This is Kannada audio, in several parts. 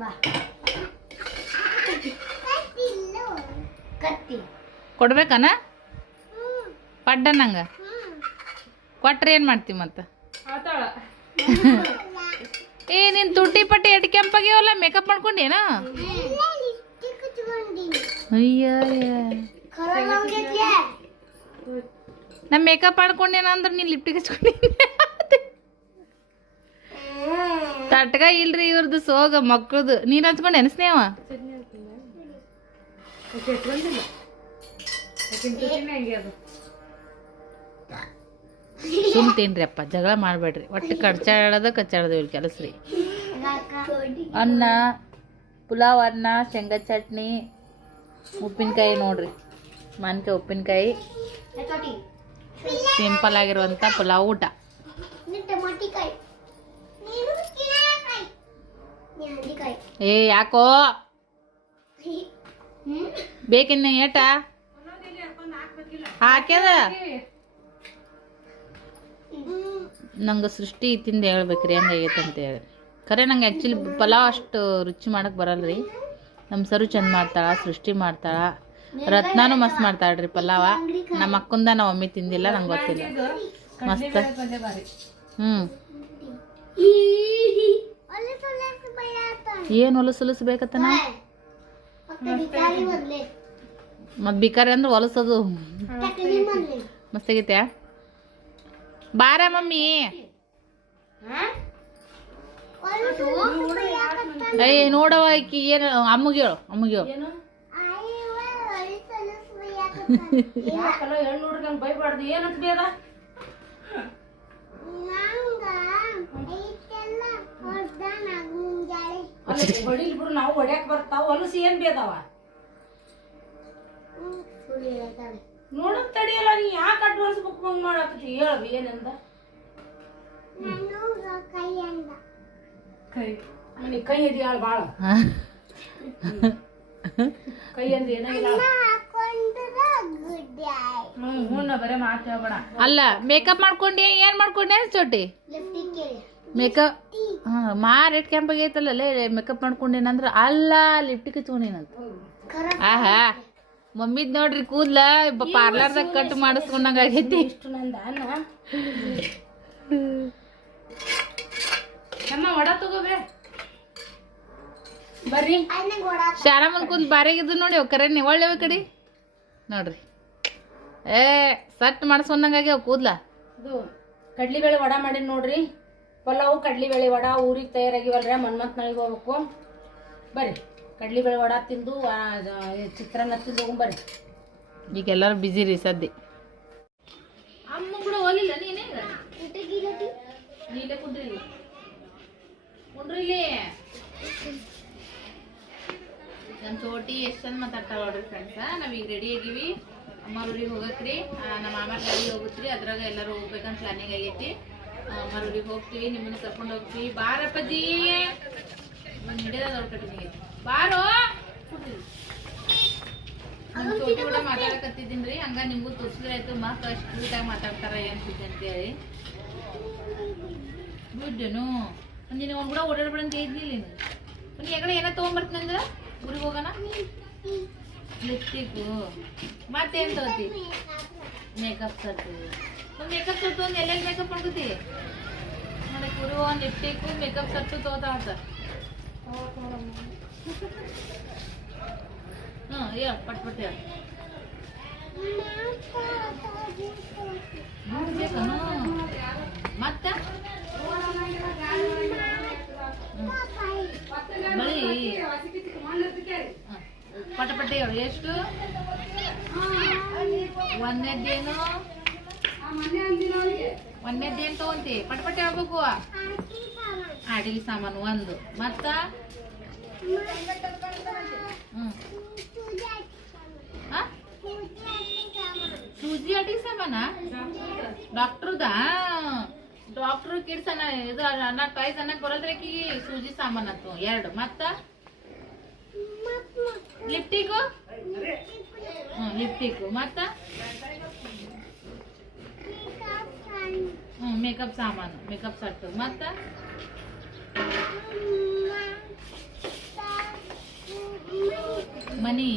ಬಾ. ಕತ್ತಿ ಕೊಡ್ಬೇಕನ? ಪಡ್ಡ ನಂಗ ಕೊಟ್ರೆ ಏನು ಮಾಡ್ತೀವಿ ಮತ್ತೆ? ಏ ನೀನ್ ತುಟ್ಟಿ ಪಟ್ಟಿ ಎಟ್ ಕೆಂಪಾಗ್ಯಾವಲ್ಲ ಮೇಕಪ್ ಮಾಡ್ಕೊಂಡೇನ? ಅಯ್ಯ ನಾ ಮೇಕಪ್ ಮಾಡ್ಕೊಂಡೇನ ಅಂದ್ರೆ ನೀನು ಲಿಪ್ಟಿಗೆ ಹಚ್ಕೊಂಡಿ ತಟ್ಗ ಇಲ್ರಿ ಇವ್ರದ್ದು ಸೋಗ ಮಕ್ಕಳದು ನೀನ್ ಹಚ್ಕೊಂಡ್ ಸ್ನೇಹ? ಸುಮ್ ಅಪ್ಪ, ಜಗಳ ಮಾಡಬೇಡ್ರಿ. ಒಟ್ಟು ಕಡ್ಚಾಡೋದ, ಕಚ್ಚಾಡೋದು ಇವ್ರ ಕೆಲಸ ರೀ. ಅನ್ನ, ಪುಲಾವ್ ಅನ್ನ, ಶೇಂಗಾ ಚಟ್ನಿ, ಉಪ್ಪಿನಕಾಯಿ ನೋಡ್ರಿ. ಮಾನ್ಕಾಯಿ ಉಪ್ಪಿನಕಾಯಿ. ಸಿಂಪಲ್ ಆಗಿರುವಂಥ ಪುಲಾವ್ ಊಟ ಟಮಾಟಿಕಾಯಿ ನೀನು ಕಾಯಿ ಹಂದಿಕಾಯಿ ಏ, ಯಾಕೋ? ಬೇಕಿನ್ನ ಏಟ? ಹಾಕ್ಯದ? ನಂಗೆ ಸೃಷ್ಟಿ ತಿಂದು ಹೇಳ್ಬೇಕ್ರಿ ಹೆಂಗಾಗೈತೆ ಅಂತ ಹೇಳಿ. ಖರೆ, ನಂಗೆ ಆ್ಯಕ್ಚುಲಿ ಪಲಾವ್ ಅಷ್ಟು ರುಚಿ ಮಾಡಕ್ಕೆ ಬರಲ್ಲ ರೀ ನಮ್ಮ ಸರು ಚಂದ ಮಾಡ್ತಾಳ, ಸೃಷ್ಟಿ ಮಾಡ್ತಾಳ. ರತ್ನಾನು ಮಸ್ತ್ ಮಾಡ್ತಾಳ್ರಿ ಪಲಾವ. ನಮ್ಮ ಅಕ್ಕಂದ ನಾವು ಒಮ್ಮೆ ತಿಂದಿಲ್ಲ, ನಂಗೆ ಗೊತ್ತಿಲ್ಲ. ಮಸ್ತ್. ಹ್ಞೂ ಏನು ಹೊಲಸು ಹೊಲಸು ಬೇಕತ್ತನ ಮತ್ತು ಬಿಕಾರಿ ಅಂದ್ರೆ ಹೊಲಸದು ಮಸ್ತಾಗೈತೆ ಬಾರ ಮಮ್ಮಿ. ಏಯ್ ನೋಡವ ಆಕಿ ಏನು ಅಮ್ಮಗೆ ಹೇಳು ಅಮ್ಮಗೆ ಹೇಳು. ಬೈಬಾರ್ದು ಏನಂತ ಬೇಡ ಹೊಡಿಲ್ ಬಿಡು ನಾವು ಹೊಡ್ಯಾಕ್ ಬರ್ತಾವ ಹೊಲಸು ಏನ್ ಬೇದಾವ ನೋಡಕ್ ತಡಿಯಲ್ಲ ನೀ ಯಾಕೆ ಅಡ್ವಾನ್ಸ್ ಬುಕ್ ಬಂದ್ ಮಾಡತ್ತಿ ಹೇಳವಿ ಏನಂದ? ಕೈ ಕೈ? ಇದೆಯಾಳ ಬಾಳ. ಕೈ ಅಂದ ಹ್ಞೂ ಬರೇ ಮಾತಾಡ ಅಲ್ಲ ಮೇಕಪ್ ಮಾಡ್ಕೊಂಡಿ ಏನ್ ಮಾಡ್ಕೊಂಡೆ ಚೋಟಿ ಮೇಕಪ್ ಹಾಂ ಮಾ ರೇಟ್ ಕ್ಯಾಂಪ್ ಆಗೈತಲ್ಲ ಮೇಕಪ್ ಮಾಡ್ಕೊಂಡೇನಂದ್ರ ಅಲ್ಲ ಲಿಪ್ಟಿಕ್ ಅಂತ ಆಹಾ ಮಮ್ಮಿದ್ ನೋಡ್ರಿ ಕೂದ್ಲ ಪಾರ್ಲರ್ದಾಗ ಕಟ್ ಮಾಡಿಸ್ಕೊಂಡಂಗ ಆಗೈತಿ. ಶಾರಾಮನ್ ಕೂದ್ ಬಾರಿಗಿದ್ದು ನೋಡಿ ಕರೆ ಕರೆನೆ ಒಳ್ಳೆವ ಕಡೆ. ನೋಡ್ರಿ. ಏ ಸಟ್ ಮಾಡಿಸ್ಕೊಂಡಂಗ ಆಗ್ಯಾವ ಕೂದ್ಲ. ಇದು ಕಡ್ಲಿಬೇಳೆ ವಡ ಮಾಡಿ ನೋಡ್ರಿ. ಪಲಾವು ಕಡ್ಲಿಬೇಳೆ ವಡ ಊರಿಗೆ ತಯಾರಾಗಿವಲ್ರ ಮನ್ಮತ್ ನಳಿಗೆ ಹೋಗ್ಬೇಕು. ಬರ್ರಿ. ಕಡ್ಲಿಬೇಳೆ ವಡ ತಿಂದು ಚಿತ್ರಾನ್ನ ತಿಂದು ಹೋಗ್ಬರ್ರಿ ಈಗ ಎಲ್ಲರೂ ಬಿಜಿ ರೀ ಸದ್ಯ. ಅಮ್ಮ ಕೂಡ ಹೋಗಿಲ್ಲ ನೀನೇ ಕುಂಡ್ರಿ ಕುಂಡ್ರಿ ನಮ್ಮ ಚೋಟಿ ಎಷ್ಟು ಚಂದ ಮಾತಾಡ್ತಾ ನೋಡ್ರಿ ಫ್ರೆಂಡ್ಸ ನಾವೀಗ ರೆಡಿ ಆಗಿವಿ. ಅಮ್ಮ ಊರಿಗೆ ಹೋಗಕ್ರಿ ನಮ್ಮ ಮಾಮ ಗಾಡಿ ಹೋಗುತ್ರಿ. ಅದ್ರಾಗ ಎಲ್ಲರೂ ಹೋಗ್ಬೇಕಂತ ಪ್ಲಾನಿಂಗ್ ಆಗೈತಿ. ಊರಿಗೆ ಹೋಗ್ತೀವಿ ನಿಮ್ಮನ್ನ ಕರ್ಕೊಂಡು ಹೋಗ್ತೀವಿ ಬಾರಪ್ಪಜಿ. ಹಿಡಿದ ದೊಡ್ಡ ಕಟ್ಟಿಗೆ ಬಾರೋ. ತೋಟಿ ಕೂಡ ಮಾತಾಡಕತ್ತಿದ್ದೀನ್ರಿ ಹಂಗ ನಿಮ್ಗೂ ತೋರಿಸಿದ್ರೆ ಆಯ್ತು. ಮಕ್ಕಳು ಅಷ್ಟು ಕ್ಯೂಟಾಗಿ ಮಾತಾಡ್ತಾರ ಏನ್ತಿದ್ದೆ ಅಂತೇಳಿ. ಬಿಡ್ಡನು ನೀನು ಅವ್ನು ಕೂಡ ಓಡಾಡ್ಬಿಡಂತ ಅಂತ ನೀನು. ನೀನು ಏನೋ ತೊಗೊಂಬರ್ತೀನಿ ಅಂದ್ರೆ? ಊರಿಗೆ ಹೋಗೋಣ? ಲಿಪ್ಸ್ಟಿಕ್ಕು. ಮತ್ತೇನು ತಗೋತಿ? ಮೇಕಪ್ ಸಟ್ಟು ಮೇಕಪ್ ಸತ್ತು ಒಂದು ಎಲ್ಲೆಲ್ಲಿ ಮೇಕಪ್ ಮಾಡ್ಕೋತಿ. ನೋಡಿ ಕುರು ಒಂದು ಲಿಪ್ಟಿಕ್ಕು ಮೇಕಪ್ ಸತ್ತು ತೋತ ಆತ. ಹ್ಞೂ ಹೇಳ ಪಟ್ ಪಟ್ ಹೇಳ ಮತ್ತ? ಪಟ ಪಟ ಹೇಳು ಎಷ್ಟು? ಒಂದನೇದ್ದೇನು ಏನ್ ತಗೊಂತಿ. ಪಟಪಟೆ ಪಟ ಹೇಳ್ಬೇಕು. ಅಡಿಗೆ ಸಾಮಾನು ಒಂದು. ಮತ್ತ? ಹ್ಮ್? ಸೂಜಿ ಅಡಿಗೆ ಸಾಮಾನ? ಡಾಕ್ಟ್ರದಾ? ಡಾಕ್ಟ್ರು ಕಿಡ್ಸ್ ಅನ್ನ ಇದು ಅನ್ನ ಟಾಯ್ಸ್ ಅನ್ನಕ್ ಬರೋದ್ರಕಿ ಸೂಜಿ ಸಾಮಾನ್ ಅತ್ತು ಎರಡು. ಮತ್ತ? ಲಿಪ್ಟಿಕ್ ಹ್ಮ್ ಲಿಪ್ಟಿಕ್ ಮತ್ತ? ಹ್ಮ್ ಮೇಕಪ್ ಸಾಮಾನು ಮೇಕಪ್ ಸಟ್ಟು. ಮತ್ತ? ಮನಿ.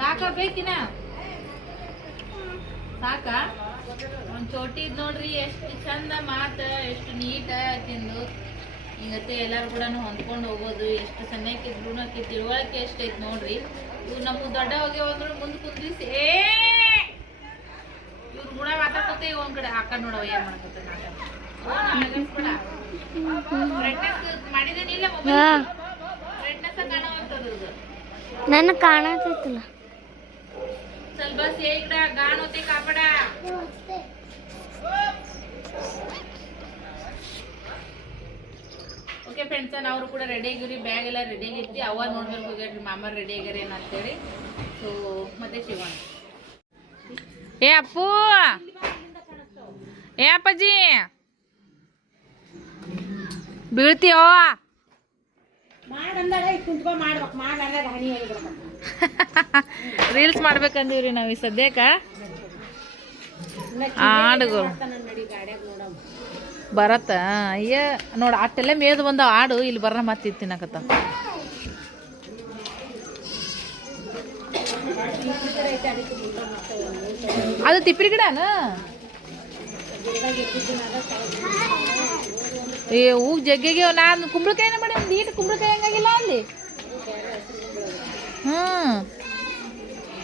ಸಾಕ ಬೇಕಿನ? ಸಾಕ? ಒಂದು ಚೋಟಿ ನೋಡ್ರಿ, ಎಷ್ಟು ಚಂದ ಮಾತ, ಎಷ್ಟು ನೀಟ ತಿಂದು. ಹಿಂಗತ್ತೆ ಎಲ್ಲಾರು ಕೂಡ ಹೊಂದ್ಕೊಂಡು ಹೋಗೋದು, ಎಷ್ಟು ಸಣ್ಣಕ್ಕಿದ್ರು ತಿಳುವಳಿಕೆ ಎಷ್ಟೈತ್ ನೋಡ್ರಿ. ಇವು ನಮ್ಮ ದೊಡ್ಡ ಹೋಗಿ ಹೋದ್ರು ಮುಂದೆ ಕುಂದ್ರಿಸಿ. ಏ ಕೂಡ ಮಾತಾಡ್ಕೊತ ಒಂದ್ ಕಡೆ ಹಾಕ ನೋಡವ ಏನ್ ಮಾಡ್ಕೊತ ಕಾಣತೈತಿಲ್ಲ. ಸ್ವಲ್ಪ ಸೇಗ್ಡ ಗಾಣ ಹೋತೆ ಕಾಪಡ. ಓಕೆ ಫ್ರೆಂಡ್ಸ್ ನಾವು ಕೂಡ ರೆಡಿ ಆಗಿರಿ ಬ್ಯಾಗ್ ಎಲ್ಲ ರೆಡಿ ಆಗಿರ್ತಿ ಅವ ನೋಡ್ಬೇಕು ಮಾಮ ರೆಡಿ ಆಗ್ಯಾರ ಅಂತೇಳಿ ಸೊ ಮತ್ತೆ ಸಿಗೋಣ ಏ ಅಪ್ಪು. ಏ ಅಪ್ಪಾಜಿ. ಬೀಳ್ತೀಯೋ ರೀಲ್ಸ್ ಮಾಡ್ಬೇಕಂದೀವ್ರಿ ನಾವು ಈ ಸದ್ಯಕ್ಕ. ಆಡುಗಳು ಬರತ್ತ. ಅಯ್ಯ ನೋಡ ಅಟ್ಟೆಲ್ಲ ಮೇದ್ ಬಂದಾವ. ಆಡು ಇಲ್ಲಿ ಬರ ಮತ್ತೆ ತಿನ್ನಕತ್ತ ಅದು ತಿಪ್ಪಿರಿ ಗಿಡನ? ಏ ಹೂಗ್ ಜಗ್ಗೆಗೆ ನಾನು ಕುಂಬಳಕಾಯಿನ ಮಾಡಿ ಒಂದು ಈಟು ಕುಂಬಳಕಾಯಿ ಹಂಗಾಗಿಲ್ಲ ಅಲ್ಲಿ. ಹ್ಮ್.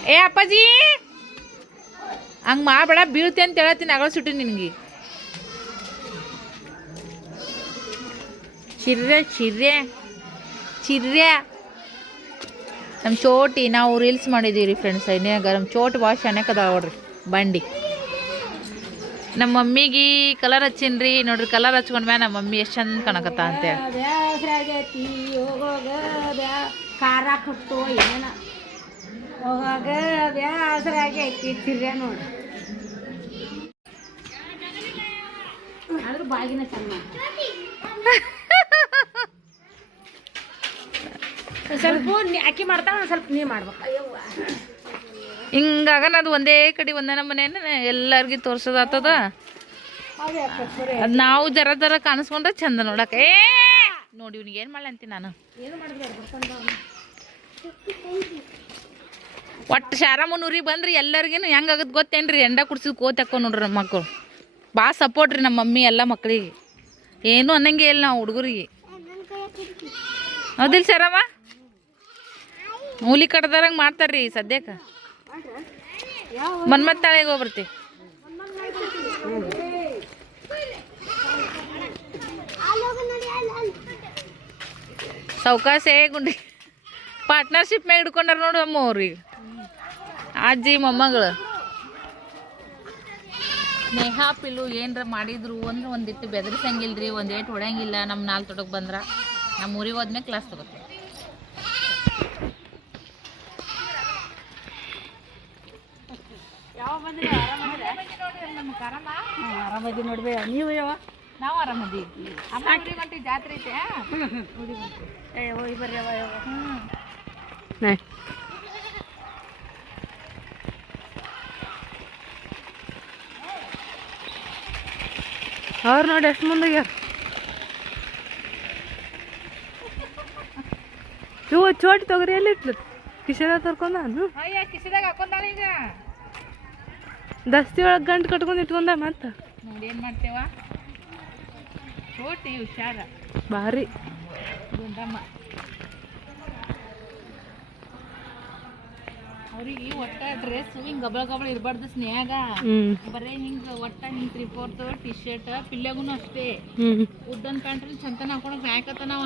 ಏ, ಅಪ್ಪಾಜಿ! ಹಂಗೆ ಮಾಡಬೇಡ ಬೀಳ್ತೆ ಅಂತ ಹೇಳತ್ತೀನಿ ಅಗಳ ಸುಟ್ಟಿ ನಿನಗೆ. ಚಿರ್ರೆ ಚಿರ್ರೆ. ಚಿರ್ರೆ. ನಮ್ಮ ಚೋಟಿ ನಾವು ರೀಲ್ಸ್ ಮಾಡಿದ್ದೀವಿ ರೀ ಫ್ರೆಂಡ್ಸ್ ಇನ್ನೇಗ ನಮ್ಮ ಚೋಟಿ ಭಾಳ ಅನೇಕದ ನೋಡ್ರಿ ಬಂಡಿ. ನಮ್ಮ ಮಮ್ಮಿಗೆ ಕಲರ್ ರೀ ನೋಡ್ರಿ ಕಲರ್ ಹಚ್ಕೊಂಡ್ ಮ್ಯಾಲ ನಮ್ಮ ಮಮ್ಮಿ ಎಷ್ಟು ಚಂದ ಕಾಣಕತ್ತ ಅಂತ ಖಾರ ಕುಟ್ಟು ಏನ ತಿರ್ಗ ಆದ್ರೂ ಬಾಗಿನ ಚಂದ ಸ್ವಲ್ಪ ಅಕ್ಕಿ ಮಾಡ್ತಾಳೆ ಸ್ವಲ್ಪ ನೀ ಮಾಡ್ಬೇಕು. ಹಿಂಗಾಗ ಅದು ಒಂದೇ ಕಡೆ ಒಂದೇ ನಮ್ಮನೇನ ಎಲ್ಲರಿಗೂ ತೋರ್ಸೋದಾತದ. ಅದೇ ನಾವು ಜರ ಜರ ಕಾಣಿಸ್ಕೊಂಡ್ರೆ ಚಂದ ನೋಡಕ. ಏ, ನೋಡಿ ಇವ್ನಿಗೆ ಏನು ಮಾಡ್ಲಿ ಅಂತೀನಿ ನಾನು. ಒಟ್ಟು ಶಾರಾಮನ್ ಊರಿಗೆ ಬಂದ್ರಿ ಎಲ್ಲರಿಗೂ ಹೆಂಗಾಗತ್ತೆ ಗೊತ್ತೇನ್ರಿ? ಎಂಡ ಕುಡ್ಸಿದ್ ಕೋತಕ್ಕ ನೋಡ್ರಿ ನಮ್ಮ ಮಕ್ಕಳು ಭಾಳ ಸಪೋರ್ಟ್ ರೀ ನಮ್ಮ ಮಮ್ಮಿ ಎಲ್ಲ ಮಕ್ಕಳಿಗೆ ಏನು ಅನ್ನಂಗೆ ಇಲ್ಲ ನಾವು ಹುಡುಗರಿಗೆ. ಹೌದಿಲ್ಲ ಶಾರಮ್ಮ? ಮೂಲಿ ಕಡ್ದಾರಂಗೆ ಮಾಡ್ತಾರ್ರಿ ಸದ್ಯಕ್ಕೆ. ಮನ್ಮತ್ ತಾಳೆಗೆ ಹೋಗ್ಬರ್ತಿ. ಸಾವ್ಕಾಸೇ ಗುಂಡಿ. ಪಾರ್ಟ್ನರ್ಶಿಪ್ ಮ್ಯಾಗ ಹಿಡ್ಕೊಂಡಾರ ನೋಡು ಅಮ್ಮ ಅವ್ರಿಗೆ. ಅಜ್ಜಿ, ಮೊಮ್ಮಗಳು. ಸ್ನೇಹ ಪಿಲ್ಲು ಏನರ ಮಾಡಿದ್ರು ಅಂದ್ರೆ ಒಂದಿಟ್ಟು ಬೆದರಿಸಂಗಿಲ್ರಿ, ಒಂದು ಏಟ್ ಹೊಡಂಗಿಲ್ಲ ನಮ್ಮ ನಾಲ್ಕು ತೊಡಕ್ ಬಂದ್ರ. ನಮ್ಮ ಊರಿಗೆ ಹೋದ್ಮೇಲೆ ಕ್ಲಾಸ್ ತಗೋತೀವಿ ಆರಾಮದಿ ನೋಡ್ಬೇ ನೀವು ಯಾವ? ನಾವು ಆರಾಮದಿ ಅಮ್ಮ ಊರಿಗೆ ಹೊಂಟಿ ಜಾತ್ರೆ ಐತೆ? ಏ ಹೋಗಿ ಬರ್ರಿ ಅವ ಯಾವ ಹ್ಮ್. ಅವ್ರು ನೋಡಿ ಎಷ್ಟು ಮುಂದಾಗ್ಯಾರ ಇವು ಚೋಟಿ ತೊಗರಿ ಎಲ್ಲಿ ಇಟ್ಲು ಕಿಶದಾಗ ತರ್ಕೊಂಡ ಕಿಸಿದಾಗ ಹಾಕೊಂಡಾಳ ಈಗ? ದಸ್ತಿ ಒಳಗೆ ಗಂಟು ಕಟ್ಕೊಂಡು ಇಟ್ಕೊಂಡ ಮತ್ತ? ನೋಡಿ ಏನ್ ಮಾಡ್ತೇವ? ಚೋಟಿ ಹುಷಾರ. ಭಾರಿ. ಗುಂಡಮ್ಮ. ಅವ್ರಿಗೆ ಒಟ್ಟ ಡ್ರೆಸ್ ಹಿಂಗ್ ಗಬಳ ಗಬಳ ಇರಬಾರ್ದು ಸ್ನೇಹಾಗ. ಬರೀ ಹಿಂಗ ಒಟ್ಟ ಹಿಂಗ್ ತ್ರೀ ಫೋರ್ತ್ ಟಿ ಶರ್ಟ್ ಪಿಲ್ಲೆಗುನು ಅಷ್ಟೇ ಉದ್ದನ್ ಪ್ಯಾಂಟ್ ಚಂತನ ಹಾಕೊಂಡ್ ಹಾಕತ್ತ ನಾವ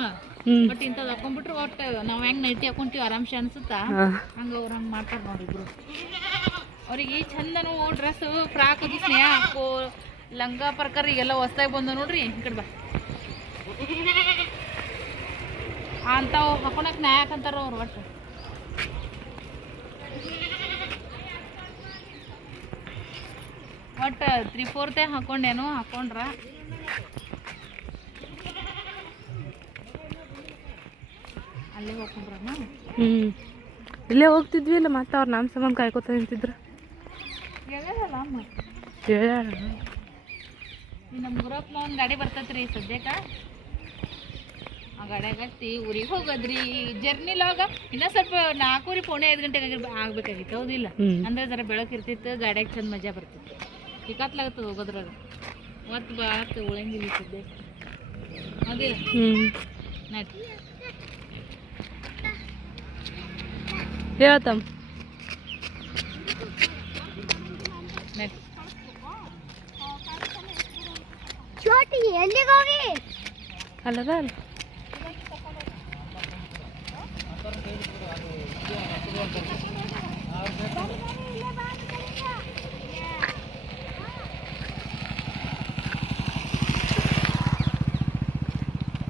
ಬಟ್ ಇಂಥದ್ ಹಾಕೊಂಡ್ಬಿಟ್ರೆ ಒಟ್ಟ ನಾವ್ ಹೆಂಗ್ ನೈಟಿ ಹಾಕೊಂತೀವಿ ಆರಾಮ್ಸೆ ಅನ್ಸುತ್ತಾ. ಹಂಗ ಅವ್ರ ಹಂಗ ಮಾಡ್ತಾರ ನೋಡಿಬ್ರು ಅವ್ರಿಗೆ ಚಂದನು ಡ್ರೆಸ್ ಫ್ರಾಕ್ ಸ್ನೇಹ ಲಂಗ ಪ್ರಕಾರ ಈಗೆಲ್ಲ ಹೊಸ್ದಾಗಿ ಬಂದ ನೋಡ್ರಿ, ಈ ಕಡೆ ಬಾ. ಅಂತಾವ್ ಹಾಕೊಳಕ್ ನ್ಯಾಯಕ್ ಅಂತಾರ ಅವ್ರು ಒಟ್ಟು. ಒಟ್ಟು ತ್ರೀ ಫೋರ್ತ್ ಹಾಕೊಂಡೇನು ಹಾಕೊಂಡ್ರ. ಅಲ್ಲೇ ಹೋಗ್ಕೊಂಡ್ರಮ್ಮ ಹ್ಮ್. ಇಲ್ಲೇ ಹೋಗ್ತಿದ್ವಿ, ಇಲ್ಲ ಮತ್ತೆ ಅವ್ರು ನಮ್ಮ ಸಂಬಂಧ ಕಾಯ್ಕೋತ ನಿಂತಿದ್ರು ಹೇಳಲ್ಲ ಅಮ್ಮ ಹೇಳ್ಯಾರ ಈ ನಮ್ಮ ಊರಪ್ಪ ಒಂದು ಗಾಡಿ ಬರ್ತೈತ್ರಿ ಸದ್ಯಕ್ಕ. ಆ ಗಾಡ್ಯಾಗ ಹತ್ತಿ ಊರಿಗೆ ಹೋಗೋದ್ರಿ. ಜರ್ನಿಲೊಳಗ ಇನ್ನೂ ಸ್ವಲ್ಪ ನಾಲ್ಕೂರಿ ಪೌಣೆ ಐದು ಗಂಟೆಗೆ ಆಗ್ಬೇಕಾಗಿತ್ತು ಹೌದಿಲ್ಲ? ಅಂದ್ರೆ ಜರ ಬೆಳಕು ಇರ್ತಿತ್ತು ಗಾಡಿಯಾಗ ಚಂದ ಮಜಾ ಬರ್ತಿತ್ತು. ಈ ಕತ್ಲಾಗತ್ತದ ಹೋಗೋದ್ರಾಗ ಒತ್ತು ಭಾಳ ಉಳಂಗಿಲ್ಲ ಇತ್ತಿದ್ದೆ ಹೌದಿಲ್ಲ? ನಟ್ ಹೇಳ್ತಮ್ಮ ನಟ್ ಚೋಟಿ ಎಲ್ಲಿಗೆ ಹೋಗಿ ಅಲ್ಲದ ಅಲ್ಲ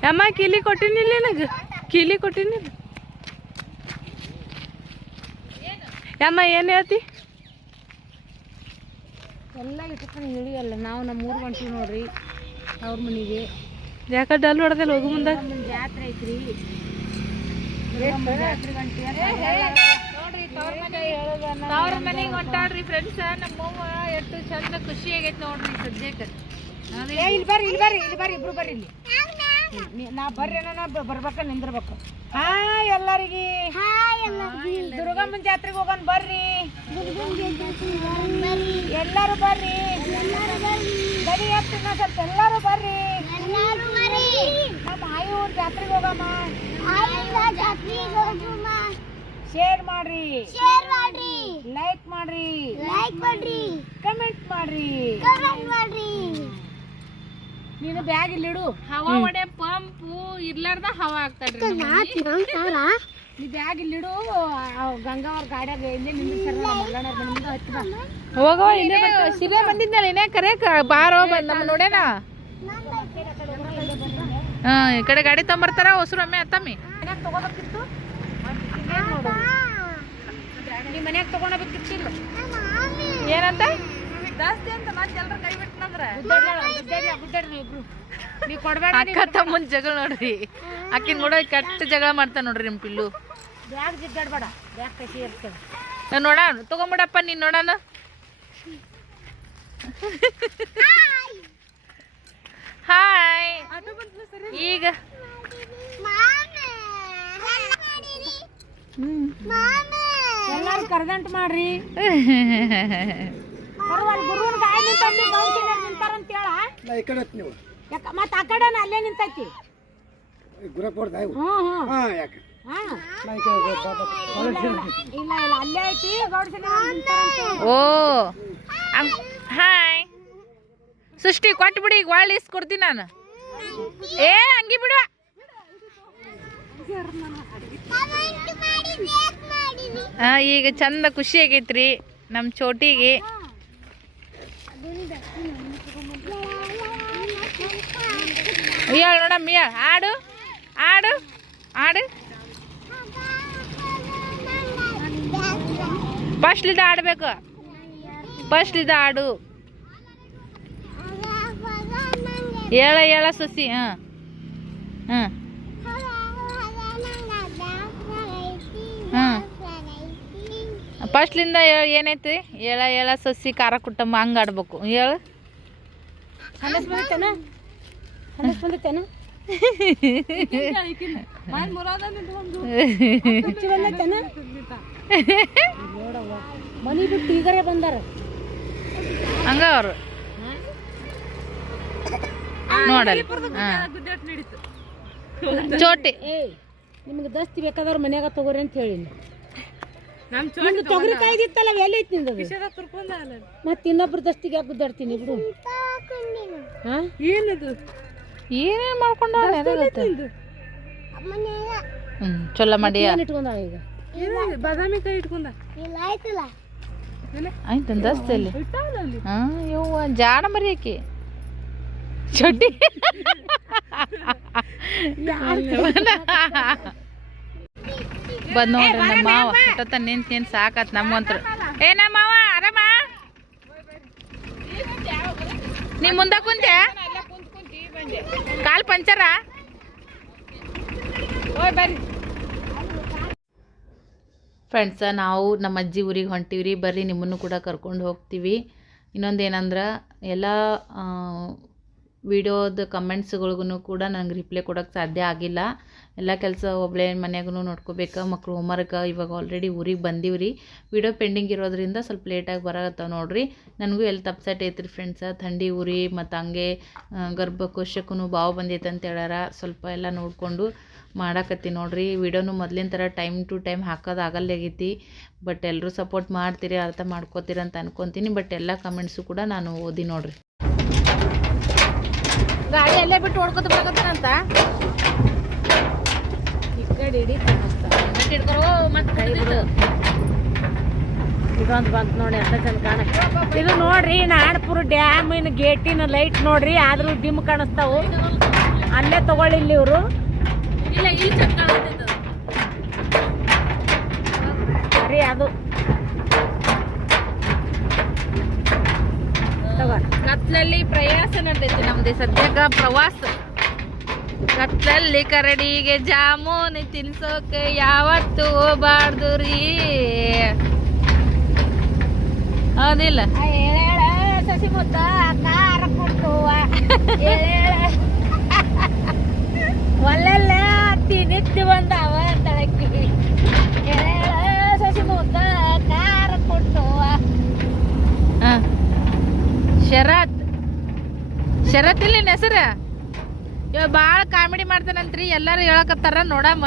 ಅಮ್ಮ ಕೀಲಿ ಕೊಟ್ಟಿನಿಲ್ಲ ನನಗೆ? ಕೀಲಿ ಕೊಟ್ಟಿನಿಲ್ಲ ಅಮ್ಮ ಏನು ಹೇಳ್ತಿ? ಎಲ್ಲ ಇಟ್ಕೊಂಡು ಇಳಿಯಲ್ಲ ನಾವು ನಮ್ಮ ಊರು ಗಂಟೆ ನೋಡ್ರಿ. ಅವ್ರ ಮನೆಗೆ. ಯಾಕೆ ಡಲ್ ಹೊಡೆದಲ್ಲ ಹೋಗು ಮುಂದೆ? ಜಾತ್ರೆ ಐತ್ರಿ. ತವ್ರ ಮನೆಗೆ ಹೊಂಟಾಡ್ರಿ ಫ್ರೆಂಡ್ಸ್ ನಮ್ಮವ್ವ ಎಷ್ಟು ಚಂದ ಖುಷಿ ಆಗೈತೆ ನೋಡ್ರಿ ಸದ್ಯಕ್ಕೆ ಏ ಇಲ್ಲಿ ಬರ್ರಿ ಇಲ್ಲಿ ಬರ್ರಿ ಇಲ್ಲಿ ಬರ್ರಿ ಇಬ್ರು ಬರ್ರಿ ಇಲ್ಲಿ. ನೀ- ನಾ ಬರ್ರಿ ನಾ ಬರ್ಬೇಕ ನಿಂದಿರ್ಬೇಕು. ಹಾ ಎಲ್ಲರಿಗೆ. ದುರ್ಗಮ್ಮನ ಜಾತ್ರೆಗೆ ಹೋಗೋಣ ಬರ್ರಿ. ಎಲ್ಲರೂ ಬರ್ರಿ. ಗಡಿ ಎತ್ತಿನ ಸ್ವಲ್ಪ ಎಲ್ಲರೂ ಬರ್ರಿ. ನಮ್ಮ ಆಯಿ ಊರ್ ಜಾತ್ರೆಗೆ ಹೋಗಮ್ಮ. ಶೇರ್ ಮಾಡ್ರಿ. ಶೇರ್ ಮಾಡ್ರಿ. ಲೈಕ್ ಮಾಡ್ರಿ. ಲೈಕ್ ಮಾಡ್ರಿ. ಕಮೆಂಟ್ ಮಾಡ್ರಿ. ಕಮೆಂಟ್ ಮಾಡ್ರಿ. ನೀನು ಬ್ಯಾಗ್ ಇಲ್ಲಿಡು ಹವಾ ಒಡೆ ಪಂಪು ಇರ್ಲಾರ್ದ ಹವಾ ಆಗ್ತಾಡ್ರಿ ನಮ್ಮ. ನೀ ಬ್ಯಾಗ್ ಇಲ್ಲಿಡು ಆ ಗಂಗಾವರ್ ಗಾಡ್ಯಾಗ ಇಲ್ಲೇ ನಿಂದಿರ್ತಾರ ನಮ್ಮ ಮಲ್ಲಣ್ಣವ್ರ ಮನೆ ಮುಂದೆ ಹಚ್ಚಿ ಬಾ. ಹೋಗವ ಏನೇ ಸಿಲೆ ಬಂದಿದ್ನಲ್ಲ ಏನೇ ಕರೆಯಕ್ ಬಾರೋ ಬಂದ್. ನಮ್ಮ ನೋಡೇನ ಹಾ ಈ ಕಡೆ ಗಾಡಿ ತಂಬರ್ತಾರ ಹೊಸರು ಅಮ್ಮೆ ಅತ್ತಮ್ಮಿ. ಮನ್ಯಾಗ ತಗೋಬೇಕಿತ್ತು. ಹಿಂಗೇನ್ ನೋಡು. ನೀ ಮನ್ಯಾಗ ತಗೊಂಡೋಗ್ಬೇಕಿತ್ತಿಲ್ಲ ಏನಂತ? ಜಾಸ್ತಿ ಅಂತ ಮತ್ತೆ ಎಲ್ಲರೂ ಕೈ ಬಿಟ್ನಂದ್ರ. ಗುಡ್ಡಾಡ್ರಿ ಇಬ್ರು. ನೀ ಕೊಡ್ಬೇಡ ಅಕ್ಕ ತಮ್ಮನ್ ಜಗಳ ನೋಡ್ರಿ. ಅಕ್ಕಿನ ಕೂಡ ಕೆಟ್ಟ ಜಗಳ ಮಾಡ್ತಾನ ನೋಡ್ರಿ ನಿಮ್ ಪಿಲ್ಲು. ಬ್ಯಾಗ್ ಜಿಗ್ಗಾಡ್ಬೇಡ ಬ್ಯಾಗ್ ಕಸಿ ಇರ್ತದೆ ನಾನ್ ನೋಡ ತಗೊಂಬಿಡಪ್ಪ ನೀನ್ ನೋಡಣ. ಹಾಯ್ ಈಗ? ಎಲ್ಲಾರು ಕರ್ದಂಟ್ ಮಾಡ್ರಿ. ಪರವಾಗಿಲ್ಲ ಗುರುವಿನ ಗಾಯ ನಿಂತಲ್ಲಿ ಗೌಡ್ಸಿನ ನಿಂತಾರಂತ ಹೇಳ ನಾ ಈ ಕಡೆ ಹತ್ತ್ ನೀವು ಯಾಕ ಮತ್ತ ಆ ಕಡೆ ಅಲ್ಲೇ ನಿಂತೈತಿ. ಗುರಪುರದ ಹ್ಮ್ ಹ್ಮ್. ಹಾಂ ಯಾಕೆ? ಹಾ. ನಾ ಈ ಕಡೆ ಬಾ- ಬಾ- ಬಾ- ಇಲ್ಲ ಇಲ್ಲ ಅಲ್ಲೇ ಐತಿ ಗೌಡ್ಸಿನ ನಿಂತಾರಂತ. ಓ ಹಾಯ್. ಸೃಷ್ಟಿ ಕೊಟ್ಬಿಡಿ ಈಗ ಒಳ್ಳೆ ಕೊಡ್ತೀನಿ ನಾನು. ಏ ಹಂಗಿ ಬಿಡು. ಆ, ಈಗ ಚಂದ ಖುಷಿ ಆಗೈತ್ರಿ ನಮ್ಮ ಚೋಟಿಗೆ. ಹೇಳ ನೋಡಮ್ಮ ಹೇಳ ಆಡು ಆಡು ಆಡು. ಫಸ್ಟ್ಲಿದ ಆಡ್ಬೇಕು. ಫಸ್ಟ್ಲಿದ ಆಡು. ಹೇಳ ಹೇಳ ಸಸಿ ಹಾಂ ಹಾಂ ಫಸ್ಟ್ಲಿಂದ ಏನೈತಿ ಎಳ ಎಳ ಸಸಿ ಖಾರ ಕುಟ್ಟಮ್ಮ ಹಂಗೆ ಆಡ್ಬೇಕು. ಹೇಳು. ಮನಿ ಬಿಟ್ಟು ಈಗರೇ ಬಂದಾರ. ಹಂಗ ಅವರು. ನೋಡಲ್ಲ. ಚೋಟಿ. ನಿಮ್ಗೆ ದಸ್ತಿ ಬೇಕಾದವ್ರ ಮನ್ಯಾಗ ತಗೋರಿ ಅಂತ ಹೇಳಿನಿ. ನಿಮ್ದು ತೊಗರಿ ಕಾಯ್ದಿತ್ತಲ್ಲ ಎಲ್ಲಿ ಐತಿ ನಿಂದದು? ಮತ್ತೆ ಇನ್ನೊಬ್ರ ದಸ್ತಿಗೆ ಯಾಕೆ ಗುದ್ದಾಡ್ತೀನಿ ಬಿಡು. ಹಾ? ಏನದು? ಏನೇನು ಮಾಡ್ಕೊಂಡ ಚಲೋ ಚೊಲ್ಲ ಇಟ್ಕೊಂಡಾಳ ಈಗ? ಬಾದಾಮಿ ಕಾಯಿ ಇಟ್ಕೊಂಡ? ಆಯ್ತು ದಸ್ತಲ್ಲಿ ಹಾಂ ಜಾಡ ಮರಿ ಆಕಿ. ಚೊಟ್ಟಿ. ಬಂದ್ ನೋಡ್ರಿ ನಮ್ಮ ಮಾವ ಇಟ್ಟತ್ತ ನಿಂತ ನಿಂತ ಸಾಕತ್ ನಮ್ಮಂತ್ರ. ಏ ನಮ್ಮ ಮಾವ ಆರಾಮ? ನೀ ಮುಂದ ಕುಂತೆ? ಕಾಲ್ ಪಂಚರ? ಫ್ರೆಂಡ್ಸ ನಾವು ನಮ್ಮ ಅಜ್ಜಿ ಊರಿಗೆ ಹೊಂಟೀವಿ ರೀ ಬರ್ರಿ ನಿಮ್ಮನ್ನು ಕೂಡ ಕರ್ಕೊಂಡು ಹೋಗ್ತೀವಿ. ಇನ್ನೊಂದು ಏನಂದ್ರೆ ಎಲ್ಲ ವಿಡಿಯೋದ ಕಮೆಂಟ್ಸ್ಗಳಿಗೂ ಕೂಡ ನನಗೆ ರಿಪ್ಲೈ ಕೊಡೋಕ್ಕೆ ಸಾಧ್ಯ ಆಗಿಲ್ಲ. ಎಲ್ಲ ಕೆಲಸ ಒಬ್ಬಳೇ ಮನೆಯಾಗೂ ನೋಡ್ಕೋಬೇಕು ಮಕ್ಕಳು ಹೋಮ್ವರ್ಕ್ ಇವಾಗ ಆಲ್ರೆಡಿ ಊರಿಗೆ ಬಂದೀವಿ ರೀ ವಿಡಿಯೋ ಪೆಂಡಿಂಗ್ ಇರೋದ್ರಿಂದ ಸ್ವಲ್ಪ ಲೇಟಾಗಿ ಬರಾಗತ್ತವೆ ನೋಡಿರಿ. ನನಗೂ ಎಲ್ಲಿ ತಪ್ಸೆಟ್ ಐತ್ರಿ ಫ್ರೆಂಡ್ಸ ಥಂಡಿ ಉರಿ ಮತ್ತು ಹಂಗೆ ಗರ್ಭಕೋಶಕ್ಕೂ ಬಾವು ಬಂದೈತೆ ಅಂತ ಹೇಳ್ಯಾರ. ಸ್ವಲ್ಪ ಎಲ್ಲ ನೋಡಿಕೊಂಡು ಮಾಡಾಕತ್ತಿ ನೋಡ್ರಿ. ವಿಡಿಯೋನು ಮೊದಲಿನ ಥರ ಟೈಮ್ ಟು ಟೈಮ್ ಹಾಕೋದು ಆಗಲ್ಲಾಗೈತಿ ಬಟ್ ಎಲ್ಲರೂ ಸಪೋರ್ಟ್ ಮಾಡ್ತೀರಿ, ಅರ್ಥ ಮಾಡ್ಕೋತೀರಿ ಅಂತ ಅನ್ಕೊತೀನಿ. ಬಟ್ ಎಲ್ಲ ಕಮೆಂಟ್ಸು ಕೂಡ ನಾನು ಓದಿ ನೋಡ್ರಿ. ಗಾಡಿ ಅಲ್ಲೇ ಬಿಟ್ಟು ಓಡ್ಕೊತ ಬರಕತ್ತಾನಂತ ಈ ಕಡೆ ಹಿಡಿ ಇದೊಂದು ಬಂತು ನೋಡಿ ಅಂತ ಚಂದ ಕಾಣ ಇದು ನೋಡ್ರಿ ನಾಡಪುರ ಡ್ಯಾಮಿನ ಗೇಟಿನ ಲೈಟ್ ನೋಡ್ರಿ ಆದ್ರೂ ಡಿಮ್ ಕಾಣಿಸ್ತಾವು. ಅಲ್ಲೇ ತಗೊಳ್ಳಿಲ್ಲ ಇವರು. ಇಲ್ಲ ಇಲ್ಲಿ ಚಂದ ಕಾಣತೈತೆ ರೀ ಅದು. ತಗೋ. ಕತ್ಲಲ್ಲಿ ಪ್ರಯಾಸ ನಡೆದೈತಿ ನಮ್ದು ಸದ್ಯಕ್ಕ ಪ್ರವಾಸ. ಕತ್ಲಲ್ಲಿ ಕರಡಿಗೆ ಜಾಮೂನ್ ತಿನ್ಸೋಕೆ ಯಾವತ್ತು ಹೋಗ್ಬಾರ್ದು ರೀ. ಹೌದಿಲ್ಲ? ಸಸಿ ಮುತ್ತ ಖಾರ ಕೊಟ್ಟುವ ಒಲ್ಲೆಲ್ಲ ನಿತ್ಯ ಬಂದಾವ ತಳಕಿ. ಸಸಿ ಮುತ್ತ ಖಾರ ಕೊಟ್ಟುವ ಹ. ಶರತ್. ಶರತ್ ಇಲ್ಲಿ ಹೆಸರ? ಇವ ಭಾಳ ಕಾಮಿಡಿ ಮಾಡ್ತಾನಂತ್ರಿ ಎಲ್ಲರೂ ಹೇಳಕತ್ತಾರ ನೋಡಮ್ಮ.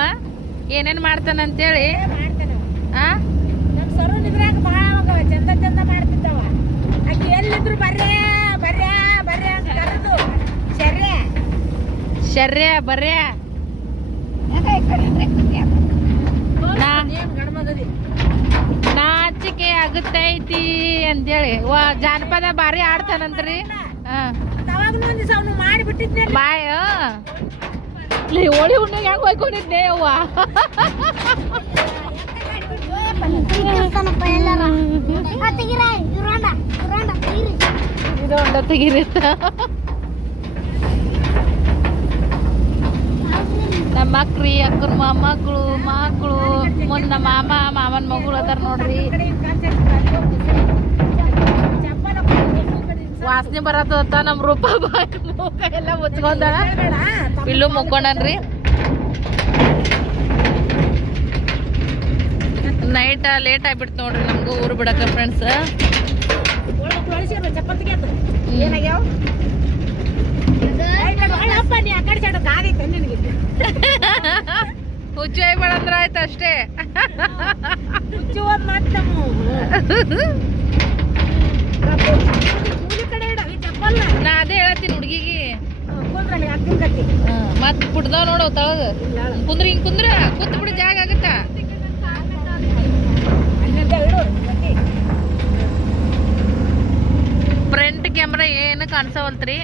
ಏನೇನ್ ಮಾಡ್ತಾನಂತೇಳಿ. ಅವಾಗ ಚಂದ ಚಂದ ಮಾಡ್ತಿದ್ದವ. ಆಕಿ ಎಲ್ಲಿದ್ರು ಬರ್ರೆ ಬರ್ರೆ ಬರ್ರೆ ಅಂತ ಕರೆದು ಶರ್ಯ. ಶರ್ಯ ಬರ್ರೆ ನಾಚಿಕೆ ಆಗುತ್ತೈತಿ ಅಂತೇಳಿ ವಾ ಜಾನಪದ ಭಾರಿ ಆಡ್ತಾನಂತ್ರಿ. ಹಾ ಬಾಯ ಹೋಳಿ ಹುಣ್ಣಿಗೆ ಹೆಂಗ್ ಹೋಯ್ಕೊಂಡಿದ್ದೆ ಅವ್ವ? ನಮ್ಮ ಮಕ್ರಿ ಅಕ್ಕನ ಮೊಮ್ಮಕ್ಕಳು ಮಕ್ಕಳು ಮೊನ್ನ ಮಾಮ, ಮಾಮನ ಮಗಳು ಅದಾರ ನೋಡ್ರಿ. ವಾಸನೆ ಬರತ್ತ ನಮ್ ರೂಪ ಎಲ್ಲ ಮುಚ್ಕೊಂಡಾಳ. ಇಲ್ಲೂ ಮುಕ್ಕೊಂಡನ್ರಿ. ನೈಟ್ ಲೇಟ್ ಆಗ್ಬಿಡ್ತು ನೋಡ್ರಿ ನಮಗೂ ಊರು ಬಿಡಕ ಫ್ರೆಂಡ್ಸ್ ಚಪ್ಪತ್ತಿಗೆ ಬಳಂದ್ರ ಹುಚ್ಚು ಆಗ್ಬೇಡಂದ್ರ ಆಯ್ತು ಅಷ್ಟೇ. ಹುಚ್ಚು ಹೋದ್ ಮಾತು ನಮ್ಮ ಕೂಲಿ ಕಡೆ ಇಡ ಈ ಚಪ್ಪಲ್ಲ ನಾ ಅದೇ ಹೇಳತ್ತೀನಿ ಹುಡುಗಿಗೆ. ಮತ್ ಬಿಡ್ದಾವ್ ನೋಡು ತಳಗ. ಕುಂದ್ರ, ಹಿಂಗ್ ಕುಂದ್ರ, ಕುತ್ ಬಿಡ, ಜಾಗ ಆಗತ್ತ? ಫ್ರಂಟ್ ಕ್ಯಾಮ್ರಾ ಏನು ಕಾಣಿಸವಲ್ತ್ರಿ?